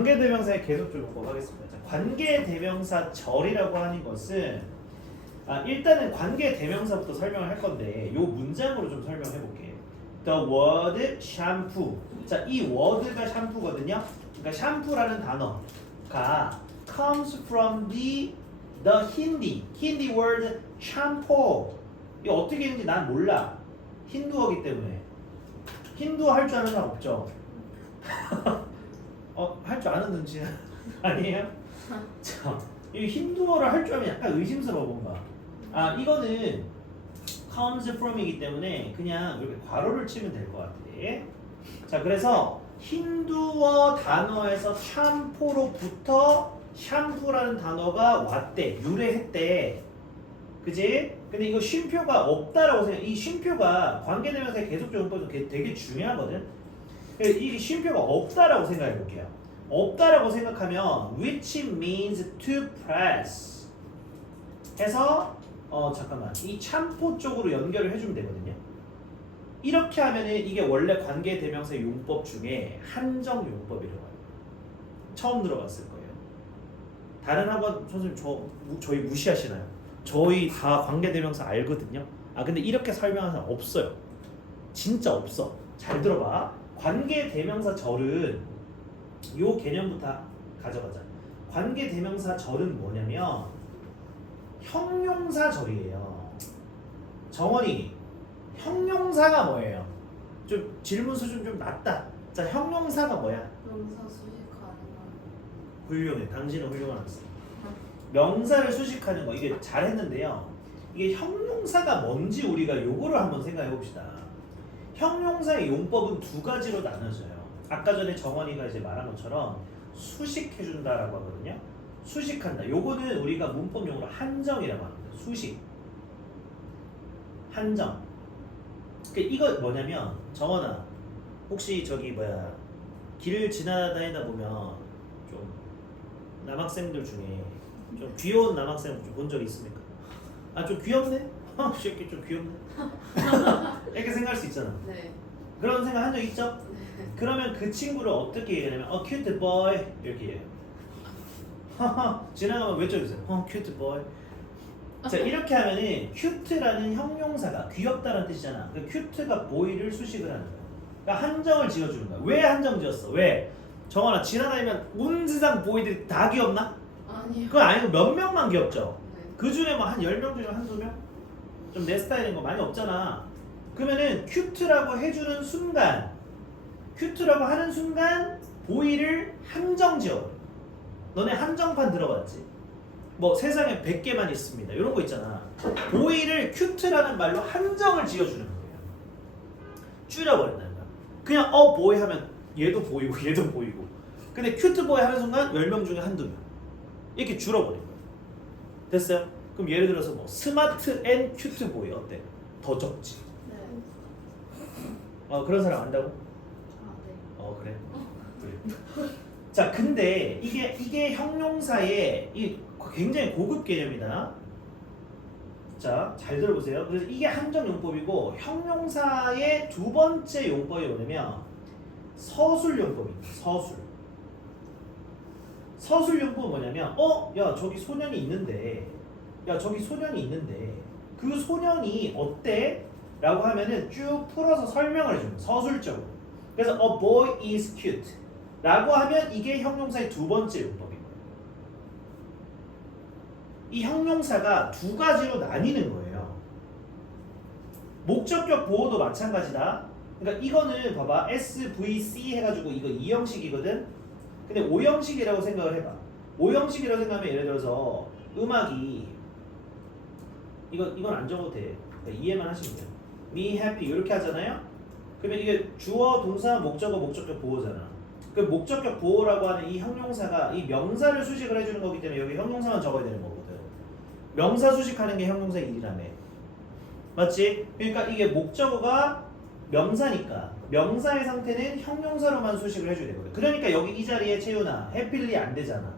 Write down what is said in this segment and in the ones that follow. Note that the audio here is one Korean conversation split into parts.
관계대명사의 계속적 용법 하겠습니다. 자, 관계대명사절이라고 하는 것은 일단은 관계대명사부터 설명을 할 건데 요 문장으로 좀 설명해 볼게요. The word shampoo. 자, 이 word가 샴푸거든요. 그러니까 샴푸라는 단어가 comes from the Hindi word shampoo. 이거 어떻게 했는지 난 몰라. 힌두어기 때문에. 힌두어 할 줄 아는 사람 없죠? 할 줄 아는 눈치 아니에요? 자, 이 힌두어를 할 줄 알면 약간 의심스러워 뭔가. 이거는 comes from이기 때문에 그냥 이렇게 괄호를 치면 될 것 같아. 자, 그래서 힌두어 단어에서 샴푸로부터 샴푸라는 단어가 왔대, 유래했대. 그지? 근데 이거 쉼표가 없다라고 생각. 이 쉼표가 관계대명사의 계속적 용법에서 되게 중요하거든. 이 쉼표가 없다라고 생각해 볼게요. 없다라고 생각하면 which means to press 해서 잠깐만 이 참포 쪽으로 연결을 해주면 되거든요. 이렇게 하면은 이게 원래 관계대명사 용법 중에 한정 용법이라고 해요. 처음 들어봤을 거예요. 다른 학원 선생님 저희 무시하시나요? 저희 다 관계대명사 알거든요. 근데 이렇게 설명하는 사람 없어요. 진짜 없어. 잘 들어봐. 관계대명사 절은 요 개념부터 가져가자. 관계대명사 절은 뭐냐면 형용사 절이에요. 정원이 형용사가 뭐예요? 좀 질문 수준 좀 낮다. 자, 형용사가 뭐야? 명사 수식하는 거. 훌륭해. 당신은 훌륭하았어. 명사를 수식하는 거 이게 잘했는데요. 이게 형용사가 뭔지 우리가 요거를 한번 생각해 봅시다. 형용사의 용법은 두 가지로 나눠져요. 아까 전에 정원이가 이제 말한 것처럼 수식해준다라고 하거든요. 수식한다. 요거는 우리가 문법용어로 한정이라고 합니다. 수식. 한정. 이거 뭐냐면 정원아, 혹시 저기 길을 지나다니다 보면 좀 남학생들 중에 좀 귀여운 남학생 좀 본 적 있습니까? 좀 귀엽네? 새끼 좀 귀엽네? 이렇게 생각할 수 있잖아. 네. 그런 생각 한 적 있죠? 네. 그러면 그 친구를 어떻게 얘기하냐면 cute boy 이렇게 얘기해요. 지나가면 외쳐주세요. cute boy. 자, 이렇게 하면은 cute라는 형용사가 귀엽다는 뜻이잖아. 그 cute가 boy를 수식을 하는 거야. 그러니까 한정을 지어주는 거야. 왜 한정 지었어? 왜? 정원아, 지나다니면 온 세상 보이들이 다 귀엽나? 아니요. 그건 아니고 몇 명만 귀엽죠. 네. 그 중에 뭐 한 10명 중에 한두 명? 좀 내 스타일인 거 많이 없잖아. 그러면은 큐트라고 해주는 순간, 큐트라고 하는 순간 보이를 한정 지어. 너네 한정판 들어봤지? 뭐 세상에 100개만 있습니다. 이런 거 있잖아. 보이를 큐트라는 말로 한정을 지어주는 거예요. 줄여버린다는 거야. 그냥 보이 하면 얘도 보이고 얘도 보이고. 근데 큐트 보이 하는 순간 10명 중에 한두 명. 이렇게 줄어버린 거예요. 됐어요? 그럼 예를 들어서 뭐 스마트 앤 큐트 보이 어때? 더 적지. 네. 그런 사람 안다고? 네. 그래. 그래. 자, 근데 이게 형용사의 이 굉장히 고급 개념이다. 자, 잘 들어보세요. 그래서 이게 한정 용법이고 형용사의 두 번째 용법이 뭐냐면 서술 용법입니다. 서술. 서술 용법은 뭐냐면 야, 저기 소년이 있는데 그 소년이 어때? 라고 하면은 쭉 풀어서 설명을 해줍니다. 서술적으로. 그래서 a boy is cute 라고 하면 이게 형용사의 두 번째 용법인 거예요. 이 형용사가 두 가지로 나뉘는 거예요. 목적격 보호도 마찬가지다. 그러니까 이거는 봐봐, SVC 해가지고 이거 2형식이거든. 근데 5형식이라고 생각을 해봐. 5형식이라고 생각하면 예를 들어서 음악이 이건 안 적어도 돼. 그러니까 이해만 하시면 돼요. Me happy 이렇게 하잖아요. 그러면 이게 주어, 동사, 목적어, 목적격 보호잖아. 그 목적격 보호라고 하는 이 형용사가 이 명사를 수식을 해주는 거기 때문에 여기 형용사만 적어야 되는 거거든. 명사 수식하는 게 형용사의 일이라며. 맞지? 그러니까 이게 목적어가 명사니까 명사의 상태는 형용사로만 수식을 해줘야 되거든. 그러니까 여기 이 자리에 채윤아 해필리 안 되잖아.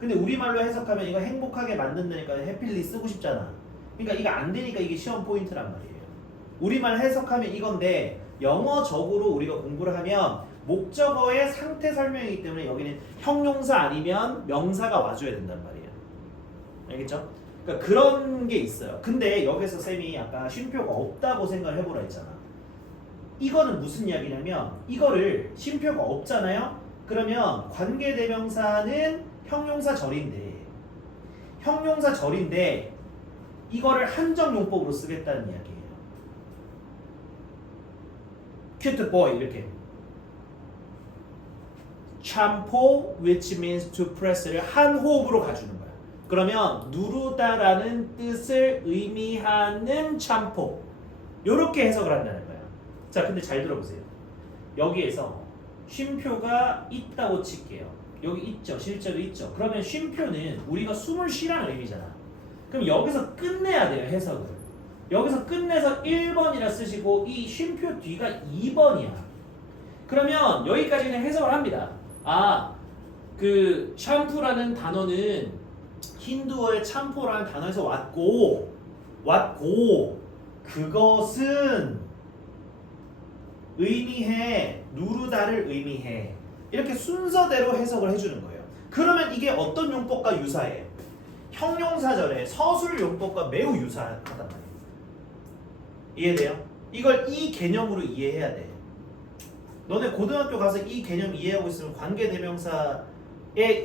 근데 우리말로 해석하면 이거 행복하게 만든다니까 해필리 쓰고 싶잖아. 그러니까 이거 안 되니까 이게 시험 포인트란 말이에요. 우리말 해석하면 이건데 영어적으로 우리가 공부를 하면 목적어의 상태 설명이기 때문에 여기는 형용사 아니면 명사가 와줘야 된단 말이에요. 알겠죠? 그러니까 그런 게 있어요. 근데 여기서 쌤이 아까 쉼표가 없다고 생각을 해보라 했잖아. 이거는 무슨 이야기냐면 이거를 쉼표가 없잖아요. 그러면 관계대명사는 형용사절인데 이거를 한정용법으로 쓰겠다는 이야기예요. cute boy 이렇게 참포 which means to press를 한 호흡으로 가주는 거야. 그러면 누르다라는 뜻을 의미하는 참포 이렇게 해석을 한다는 거야. 자, 근데 잘 들어보세요. 여기에서 쉼표가 있다고 칠게요. 여기 있죠. 실제로 있죠. 그러면 쉼표는 우리가 숨을 쉬라는 의미잖아. 그럼 여기서 끝내야 돼요. 해석을. 여기서 끝내서 1번이라 쓰시고 이 쉼표 뒤가 2번이야. 그러면 여기까지는 해석을 합니다. 아, 그 샴푸라는 단어는 힌두어의 참포라는 단어에서 왔고 그것은 의미해 누르다를 의미해 이렇게 순서대로 해석을 해주는 거예요. 그러면 이게 어떤 용법과 유사해? 형용사절의 서술 용법과 매우 유사하단 말이에요. 이해돼요? 이걸 이 개념으로 이해해야 돼. 너네 고등학교 가서 이 개념 이해하고 있으면 관계대명사의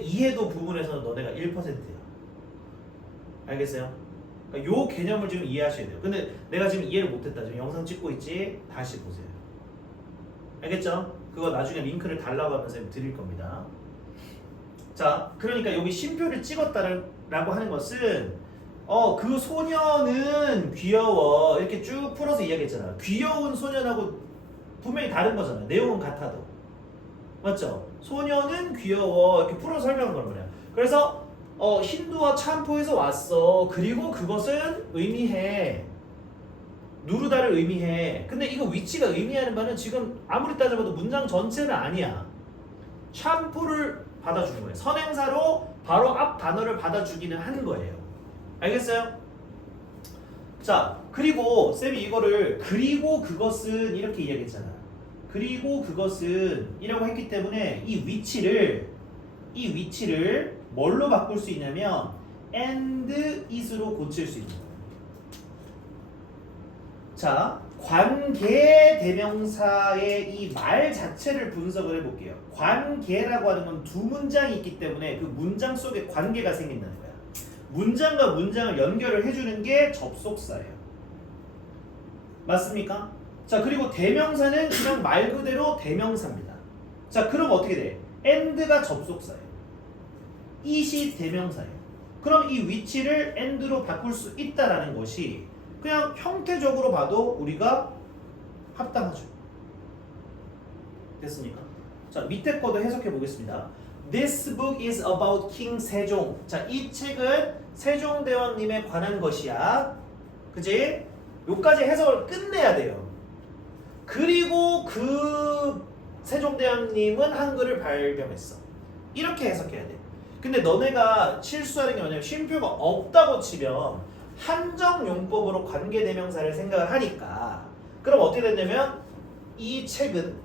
이해도 부분에서는 너네가 1%예요. 알겠어요? 그러니까 요 개념을 지금 이해하셔야 돼요. 근데 내가 지금 이해를 못했다. 지금 영상 찍고 있지? 다시 보세요. 알겠죠? 그거 나중에 링크를 달라고 하면서 드릴 겁니다. 자, 그러니까 여기 쉼표를 찍었다라고 하는 것은 그 소녀는 귀여워 이렇게 쭉 풀어서 이야기했잖아. 귀여운 소년하고 분명히 다른 거잖아. 내용은 같아도. 맞죠? 소녀는 귀여워 이렇게 풀어서 설명한 거란 말이야. 그래서 힌두어 참포에서 왔어. 그리고 그것은 의미해 누르다를 의미해. 근데 이거 위치가 의미하는 바는 지금 아무리 따져봐도 문장 전체는 아니야. 참포를 받아주는 거예요. 선행사로 바로 앞 단어를 받아주기는 하는 거예요. 알겠어요? 자, 그리고 쌤이 이거를 그리고 그것은 이렇게 이야기했잖아. 그리고 그것은 이라고 했기 때문에 이 위치를 뭘로 바꿀 수 있냐면 and is로 고칠 수 있는 거예요. 자, 관계 대명사의 이 말 자체를 분석을 해볼게요. 관계라고 하는 건 두 문장이 있기 때문에 그 문장 속에 관계가 생긴다는 거야. 문장과 문장을 연결을 해주는 게 접속사예요. 맞습니까? 자, 그리고 대명사는 그냥 말 그대로 대명사입니다. 자, 그럼 어떻게 돼? and가 접속사예요. it이 대명사예요. 그럼 이 위치를 and로 바꿀 수 있다라는 것이 그냥 형태적으로 봐도 우리가 합당하죠. 됐습니까? 자, 밑에 거도 해석해 보겠습니다. This book is about King 세종. 자, 이 책은 세종대왕님에 관한 것이야. 그지? 요까지 해석을 끝내야 돼요. 그리고 그 세종대왕님은 한글을 발명했어. 이렇게 해석해야 돼. 근데 너네가 실수하는 게 뭐냐면 쉼표가 없다고 치면 한정용법으로 관계대명사를 생각을 하니까 그럼 어떻게 됐냐면 이 책은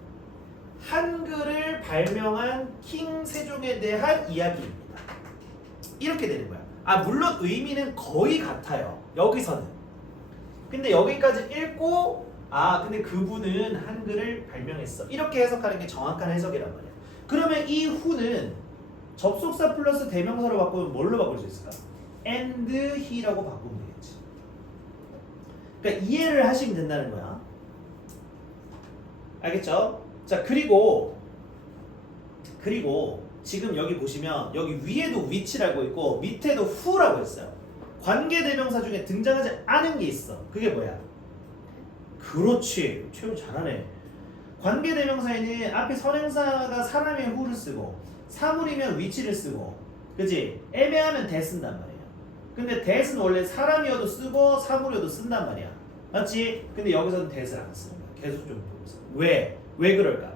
한글을 발명한 킹 세종에 대한 이야기입니다. 이렇게 되는 거야. 아, 물론 의미는 거의 같아요. 여기서는. 근데 여기까지 읽고 근데 그분은 한글을 발명했어. 이렇게 해석하는 게 정확한 해석이란 말이야. 그러면 이 후는 접속사 플러스 대명사로 바꾸면 뭘로 바꿀 수 있을까? and he라고 바꾸면 되겠지. 그러니까 이해를 하시면 된다는 거야. 알겠죠? 자, 그리고 지금 여기 보시면 여기 위에도 위치라고 있고 밑에도 who라고 했어요. 관계대명사 중에 등장하지 않은 게 있어. 그게 뭐야? 그렇지. 최우 잘하네. 관계대명사에는 앞에 선행사가 사람의 who를 쓰고 사물이면 위치를 쓰고 그치? 애매하면 대 쓴단 말이야. 근데 대는 원래 사람이어도 쓰고 사물이어도 쓴단 말이야. 맞지? 근데 여기서는 대를 안 쓰는 거야. 계속 좀 보면서. 왜? 왜 그럴까?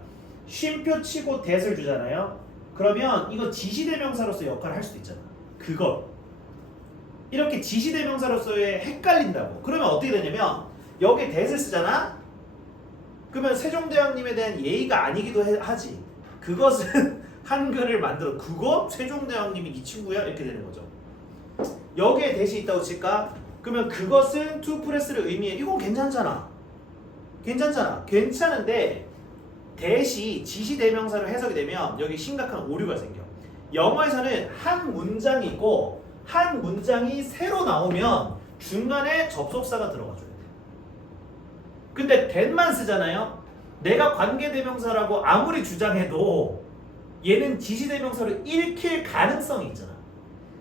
쉼표 치고 대를 주잖아요. 그러면 이거 지시대명사로서 역할을 할 수도 있잖아. 그걸 이렇게 지시대명사로서의 헷갈린다고. 그러면 어떻게 되냐면 여기 대를 쓰잖아. 그러면 세종대왕님에 대한 예의가 아니기도 하지. 그것은 한글을 만들어. 그거 세종대왕님이 이 친구야 이렇게 되는 거죠. 여기에 대시 있다고 칠까? 그러면 그것은 to press를 의미해. 이거 괜찮잖아. 괜찮은데 대시 지시대명사로 해석이 되면 여기 심각한 오류가 생겨. 영어에서는 한 문장이 있고 한 문장이 새로 나오면 중간에 접속사가 들어가줘야 돼. 근데 that만 쓰잖아요. 내가 관계대명사라고 아무리 주장해도 얘는 지시대명사로 읽힐 가능성이 있잖아.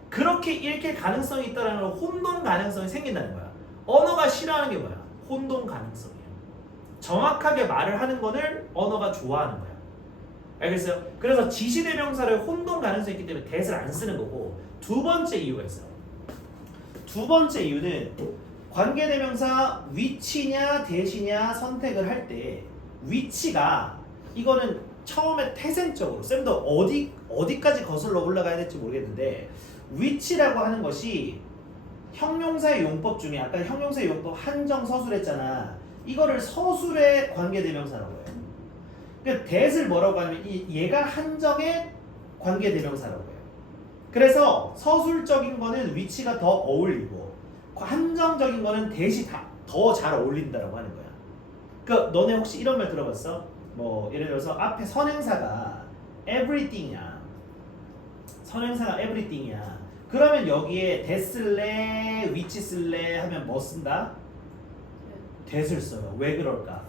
그렇게 읽힐 가능성이 있다는 건 혼동 가능성이 생긴다는 거야. 언어가 싫어하는 게 뭐야? 혼동 가능성이야. 정확하게 말을 하는 거를 언어가 좋아하는 거야. 알겠어요? 그래서 지시대명사를 혼동 가능성이 있기 때문에 that을 안 쓰는 거고, 두 번째 이유가 있어요. 두 번째 이유는 관계대명사 위치냐 대시냐 선택을 할 때 위치가 이거는 처음에 태생적으로 쌤도 어디까지 거슬러 올라가야 될지 모르겠는데 위치라고 하는 것이 형용사의 용법 중에 아까 형용사의 용법 한정 서술했잖아. 이거를 서술의 관계대명사라고 해요. 그러니까 that을 뭐라고 하냐면 얘가 한정의 관계대명사라고 해요. 그래서 서술적인 거는 위치가 더 어울리고 한정적인 거는 that이 더 잘 어울린다라고 하는 거야. 그러니까 너네 혹시 이런 말 들어봤어? 뭐 예를 들어서 앞에 선행사가 everything이야. 선행사가 everything이야. 그러면 여기에 that 쓸래, which 쓸래 하면 뭐 쓴다? that을 써요. 왜 그럴까?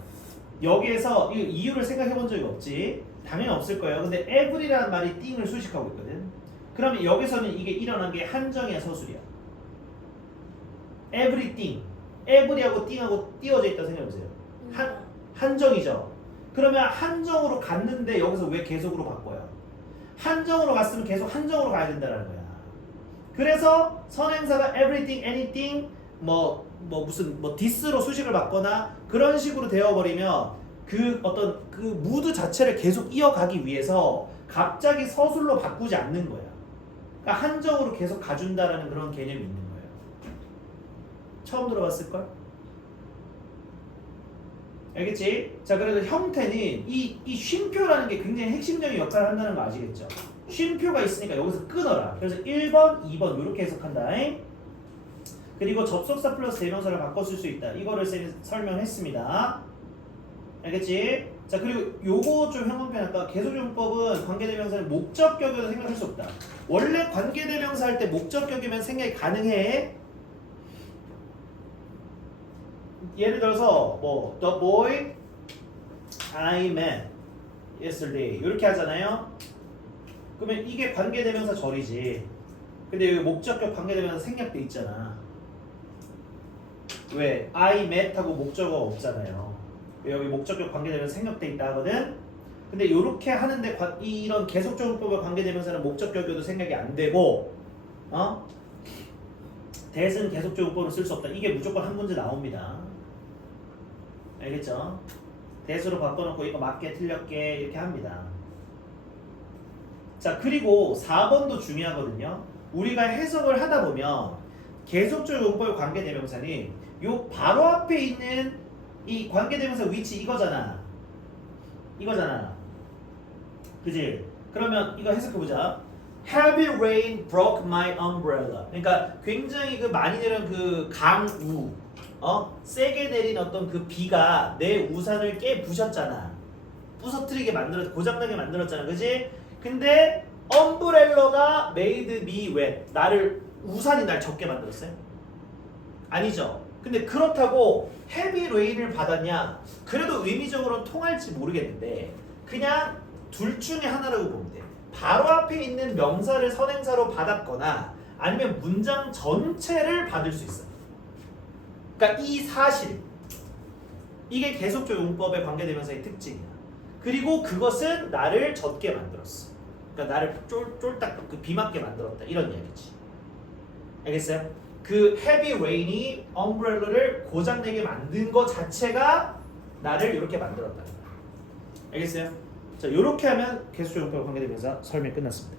여기에서 이 이유를 생각해 본 적이 없지? 당연히 없을 거예요. 근데 every라는 말이 thing을 수식하고 있거든. 그러면 여기서는 이게 일어난 게 한정이야, 서술이야? everything, every하고 thing하고 띄어져 있다고 생각해 보세요. 한정이죠. 그러면 한정으로 갔는데 여기서 왜 계속으로 바꿔요? 한정으로 갔으면 계속 한정으로 가야 된다는 거야. 그래서 선행사가 everything, anything, 무슨 this로 수식을 받거나 그런 식으로 되어버리면 그 어떤 그 무드 자체를 계속 이어가기 위해서 갑자기 서술로 바꾸지 않는 거야. 그러니까 한정으로 계속 가준다라는 그런 개념이 있는 거예요. 처음 들어봤을걸? 알겠지? 자, 그래서 형태는 이 쉼표라는 게 굉장히 핵심적인 역할을 한다는 거 아시겠죠? 쉼표가 있으니까 여기서 끊어라. 그래서 1번, 2번 이렇게 해석한다. 그리고 접속사 플러스 대명사를 바꿔 쓸 수 있다. 이거를 쌤이 설명했습니다. 알겠지? 자, 그리고 요거 좀 형광펜할까? 계속용법은 관계대명사는 목적격으로 생각할 수 없다. 원래 관계대명사 할 때 목적격이면 생각이 가능해. 예를 들어서 the boy I met yesterday 이렇게 하잖아요. 그러면 이게 관계대명사 절이지. 근데 여기 목적격 관계대명사 생략돼 있잖아. 왜? I met 하고 목적어가 없잖아요. 여기 목적격 관계대명사 생략돼 있다 하거든. 근데 이렇게 하는데 이런 계속적용법의 관계대명사는 목적격이어도 생략이 안 되고 that은 계속적용법을 쓸 수 없다. 이게 무조건 한 문제 나옵니다. 알겠죠? that으로 바꿔놓고 이거 맞게 틀렸게 이렇게 합니다. 자, 그리고 4번도 중요하거든요. 우리가 해석을 하다 보면 계속적 용법의 관계대명사는 요 바로 앞에 있는 이 관계대명사 위치 이거잖아. 그지? 그러면 이거 해석해보자. Heavy rain broke my umbrella. 그러니까 굉장히 그 많이 내린 그 강우, 세게 내린 어떤 그 비가 내 우산을 부셨잖아. 부서뜨리게 고장나게 만들었잖아. 그지? 근데 umbrel라가 made me wet. 우산이 날 젖게 만들었어요? 아니죠. 근데 그렇다고 heavy rain을 받았냐? 그래도 의미적으로는 통할지 모르겠는데 그냥 둘 중에 하나라고 보면 돼. 바로 앞에 있는 명사를 선행사로 받았거나 아니면 문장 전체를 받을 수 있어. 그러니까 이 사실, 이게 계속적 용법의 관계대명사의 특징이야. 그리고 그것은 나를 젖게 만들었어. 그러니까 나를 쫄딱 비 맞게 만들었다. 이런 이야기지. 알겠어요? 그 heavy rain이 umbrella를 고장내게 만든 것 자체가 나를 이렇게 만들었다는 거야. 알겠어요? 자, 이렇게 하면 계속적 용법의 관계대명사 설명이 끝났습니다.